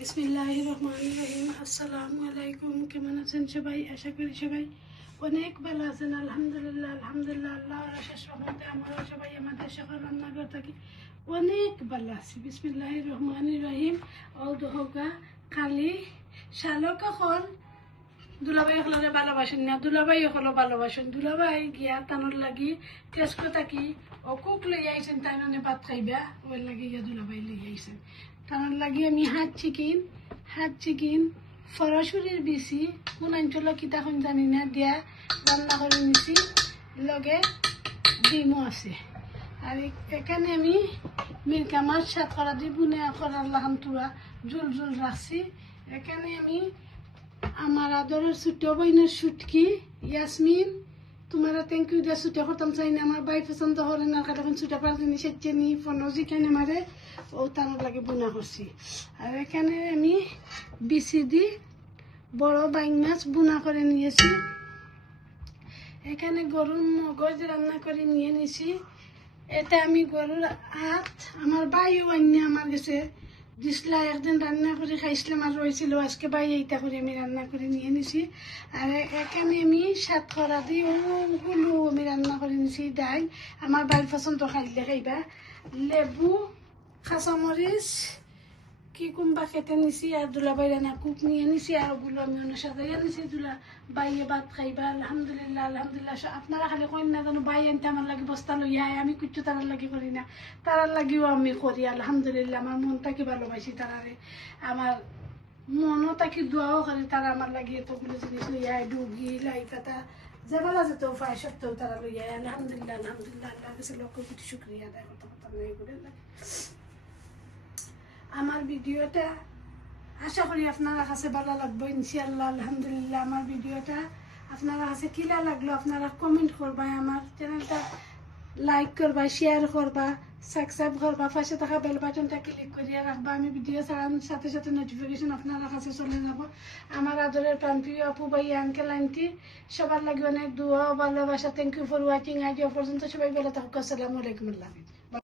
বিসমিল্লাহ রহমান রহিম আসসালামু আলাইকুম কেমন আছেন সবাই? আশা করি সবাই অনেক ভালো আছেন। আলহামদুলিল্লাহ আলহামদুলিল্লাহ আল্লাহ শেষ রহমতে আমরা সবাই আমাদের সকল রান্নাঘর থাকি অনেক ভালো আছি। বিসমিল্লাহ রহমান রহিম ও দোহকা কালি, শালক এখন। দুলাবাই হলরে ভালোবাসেন না। দুলাবাই হলো ভালোবাসেন। দুলাবাই গিয়া তানোর লাগি টেস্ট থাকি। ও কুক লই আইছেন তাই মানে ভাত খাইবা। ওই লাগি গিয়া দুলাবাই লই আইছেন। তানোর লাগি আমি হাত চিকেন হাত চিকেন ফরসুরির বেশি কোন অঞ্চল কিতাখন জানি না, দিয়া রান্না করে নিছি, লগে ডিমও আছে। আর এখানে আমি মিরকা মাছ সাত করা দিয়ে বুনে করার লাহান তুরা জুল জুল রাখছি। এখানে আমি আমার আদরের ছোট বইনের সুটকি, ইয়াসমিন তোমার থ্যাংক ইউ দিয়া ছুটে করতাম চাই না আমার বাই পছন্দ করে না কারণ ছুটে পারা জিনিস চেনি ফনজি খানে মারে ও তার লাগে বোনা করছি আর এখানে আমি বিচি দি বড় বাইং মাছ বোনা করে নিয়েছি এখানে গরুর মগজ রান্না করে নিয়ে নিছি। এটা আমি গরুর হাত আমার বাইও অন্য আমার কাছে দিসলা একদিন রান্না করে খাইছিলাম আর রয়েছিল আজকে বাই এইটা করে আমি রান্না করে নিয়ে নিছি। আর এখানে আমি সাত খরা দি ওগুলো আমি রান্না করে নিছি ডাল আমার বাড়ির পছন্দ খাইলে খাইবা। লেবু কাঁচামরিচ কি কোনবা খেতে নিছি আর দুলা বাই রান্না কুক নিয়ে নিছি আর ওগুলো আমি অন্য সাজাইয়া নিছি দুলা বাইয়ে ভাত খাইবা আলহামদুলিল্লাহ আলহামদুলিল্লাহ আপনারা খালি কইন না জানো বাই আনতে আমার লাগে বস্তা লইয়া আমি কুচ্ছু তারার লাগি করি না তারার লাগিও আমি করি আলহামদুলিল্লাহ আমার মনটাকে ভালোবাসি তারারে আমার মনও তাকে দোয়াও করে তারা আমার লাগে এতগুলো জিনিস লইয়া ডুগি লাই পাতা যেবেলা যেতেও পায় সত্ত্বেও তারা লইয়া আলহামদুলিল্লাহ আলহামদুলিল্লাহ আল্লাহ কাছে লক্ষ কোটি শুক্রিয়া আদায় করতে পারতাম না এগুলো আমার ভিডিওটা, আশা করি আপনারা কাছে ভালো লাগবে ইনশাল্লাহ আলহামদুলিল্লাহ, আমার ভিডিওটা আপনারা কাছে কিলা লাগল, আপনারা কমেন্ট করবা আমার চ্যানেলটা লাইক করবা শেয়ার করবা সাবস্ক্রাইব করবা পাশে থাকা বেল বাটনটা ক্লিক করিয়া রাখবা আমি ভিডিও ছাড়ার সাথে সাথে নোটিফিকেশন আপনার কাছে চলে যাব আমার আদরের প্রাণপ্রিয় আপু, ভাই আঙ্কেল আন্টি সবার লাগে অনেক দোয়া ভালোবাসা থ্যাংক ইউ ফর ওয়াচিং আজ পর্যন্ত সবাই ভালো থাকুক, আসসালামু আলাইকুম, আল্লাহ।